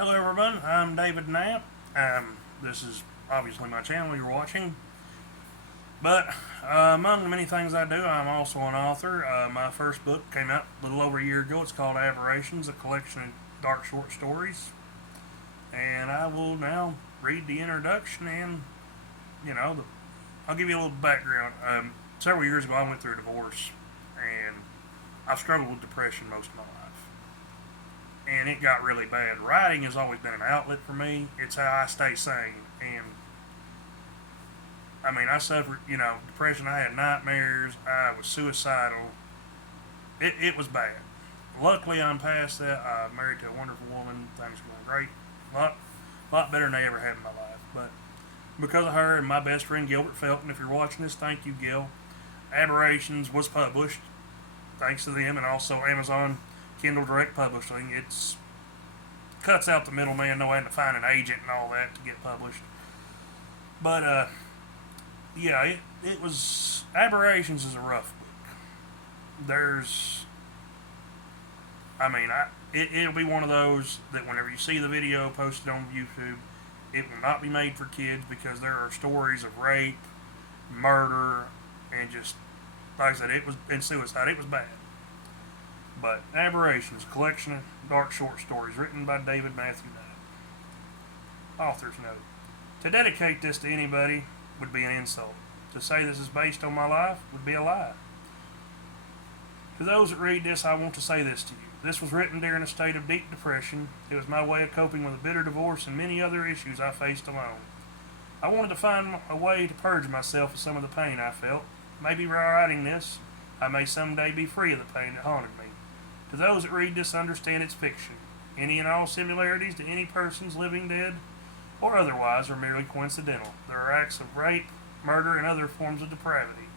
Hello everyone, I'm David Knapp. This is obviously my channel you're watching, but among the many things I do, I'm also an author. My first book came out a little over a year ago. It's called Aberrations, a collection of dark short stories, and I will now read the introduction and, I'll give you a little background. Several years ago I went through a divorce, and I've struggled with depression most of my life. And it got really bad. Writing has always been an outlet for me. It's how I stay sane. And I suffered, depression. I had nightmares. I was suicidal. It was bad. Luckily, I'm past that. I'm married to a wonderful woman. Things are going great. A lot better than I ever had in my life. But because of her and my best friend Gilbert Felton, if you're watching this, thank you, Gil. Aberrations was published, thanks to them, and also Amazon Kindle Direct Publishing. It's cuts out the middleman, no having to find an agent and all that to get published. But yeah, it was Aberrations is a rough book. There's, it'll be one of those that whenever you see the video posted on YouTube, it will not be made for kids because there are stories of rape, murder, and just like I said, it was and suicide. It was bad. But Aberrations, a collection of dark short stories written by David Matthew Knight. Author's note. To dedicate this to anybody would be an insult. To say this is based on my life would be a lie. To those that read this, I want to say this to you. This was written during a state of deep depression. It was my way of coping with a bitter divorce and many other issues I faced alone. I wanted to find a way to purge myself of some of the pain I felt. Maybe by writing this, I may someday be free of the pain that haunted me. To those that read this, understand it's fiction. Any and all similarities to any persons living, dead, or otherwise are merely coincidental. There are acts of rape, murder, and other forms of depravity.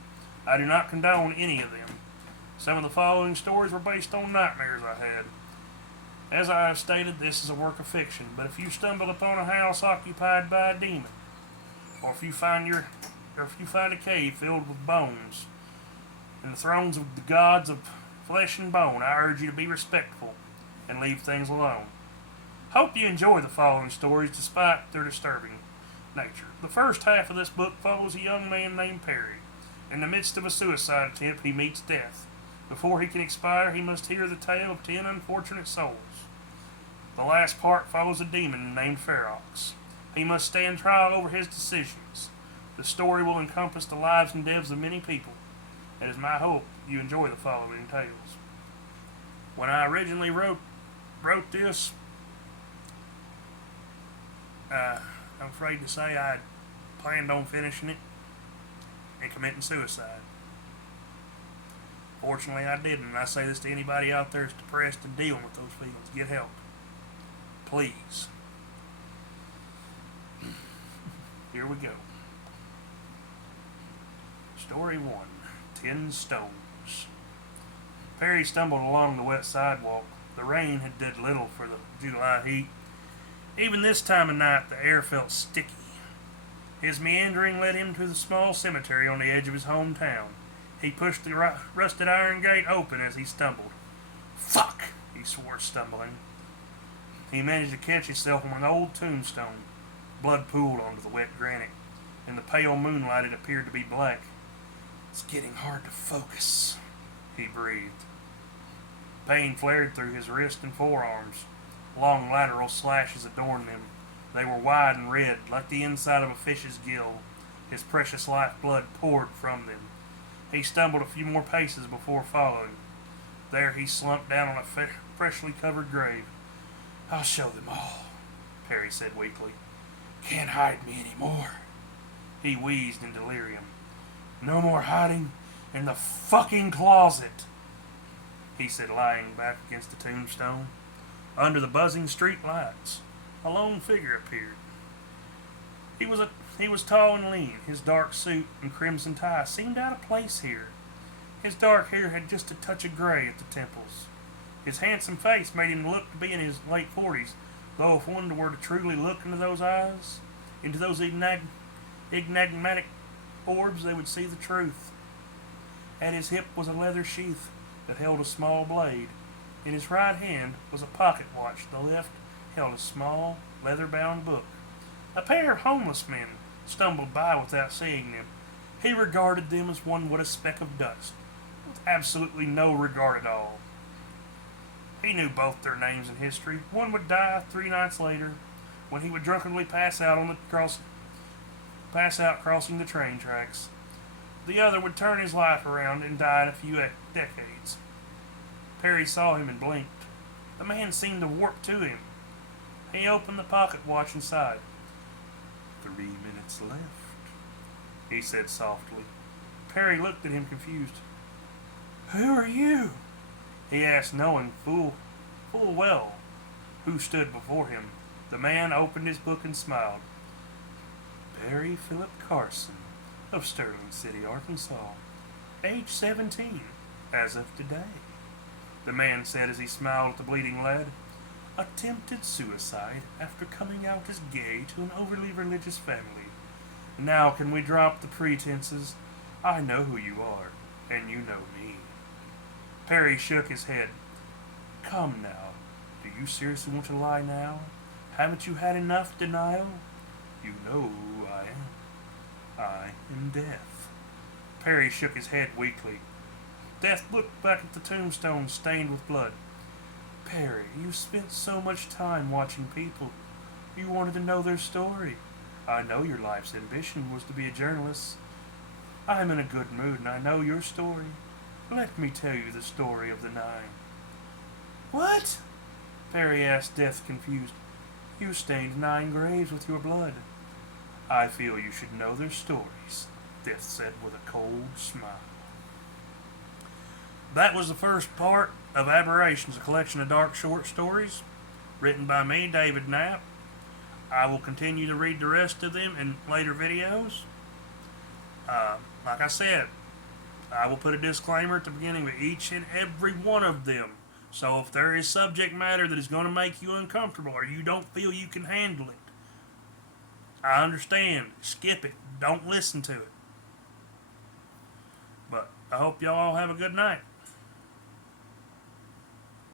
I do not condone any of them. Some of the following stories were based on nightmares I had. As I have stated, this is a work of fiction, but if you stumble upon a house occupied by a demon, or if you find a cave filled with bones and the thrones of the gods of flesh and bone, I urge you to be respectful and leave things alone. Hope you enjoy the following stories despite their disturbing nature. The first half of this book follows a young man named Perry. In the midst of a suicide attempt, he meets death. Before he can expire, he must hear the tale of 10 unfortunate souls. The last part follows a demon named Ferox. He must stand trial over his decisions. The story will encompass the lives and deaths of many people. It is my hope you enjoy the following tales. When I originally wrote this, I'm afraid to say I planned on finishing it and committing suicide. Fortunately, I didn't, and I say this to anybody out there that's depressed and dealing with those feelings. Get help. Please. Here we go. Story 1. 10 Stones. Perry stumbled along the wet sidewalk. The rain had did little for the July heat. Even this time of night, the air felt sticky. His meandering led him to the small cemetery on the edge of his hometown. He pushed the rusted iron gate open as he stumbled. Fuck! He swore, stumbling. He managed to catch himself on an old tombstone. Blood pooled onto the wet granite. In the pale moonlight, it appeared to be black. It's getting hard to focus, he breathed. Pain flared through his wrist and forearms. Long lateral slashes adorned them. They were wide and red, like the inside of a fish's gill. His precious lifeblood poured from them. He stumbled a few more paces before falling. There he slumped down on a freshly covered grave. I'll show them all, Perry said weakly. Can't hide me anymore. He wheezed in delirium. No more hiding in the fucking closet, he said, lying back against the tombstone. Under the buzzing street lights, a lone figure appeared. He was tall and lean. His dark suit and crimson tie seemed out of place here. His dark hair had just a touch of gray at the temples. His handsome face made him look to be in his late 40s, though if one were to truly look into those eyes, into those enigmatic orbs, they would see the truth. At his hip was a leather sheath that held a small blade. In his right hand was a pocket watch, the left held a small, leather-bound book. A pair of homeless men stumbled by without seeing them. He regarded them as one would a speck of dust, with absolutely no regard at all. He knew both their names and history. One would die 3 nights later, when he would drunkenly pass out crossing the train tracks. The other would turn his life around and die in a few decades. Perry saw him and blinked. The man seemed to warp to him. He opened the pocket watch inside. 3 minutes left, he said softly. Perry looked at him confused. Who are you? He asked, knowing full well who stood before him. The man opened his book and smiled. Barry Philip Carson, of Sterling City, Arkansas, age 17, as of today, the man said as he smiled at the bleeding lad. Attempted suicide after coming out as gay to an overly religious family. Now can we drop the pretenses? I know who you are, and you know me. Perry shook his head. Come now, do you seriously want to lie now? Haven't you had enough denial? You know who I am. I am Death. Perry shook his head weakly. Death looked back at the tombstone stained with blood. Perry, you spent so much time watching people. You wanted to know their story. I know your life's ambition was to be a journalist. I'm in a good mood and I know your story. Let me tell you the story of the 9. What? Perry asked Death, confused. You stained 9 graves with your blood. I feel you should know their stories, Death said with a cold smile. That was the first part of Aberrations, a collection of dark short stories written by me, David Knapp. I will continue to read the rest of them in later videos. Like I said, I will put a disclaimer at the beginning of each and every one of them. So if there is subject matter that is going to make you uncomfortable or you don't feel you can handle it, I understand. Skip it. Don't listen to it. But I hope y'all have a good night.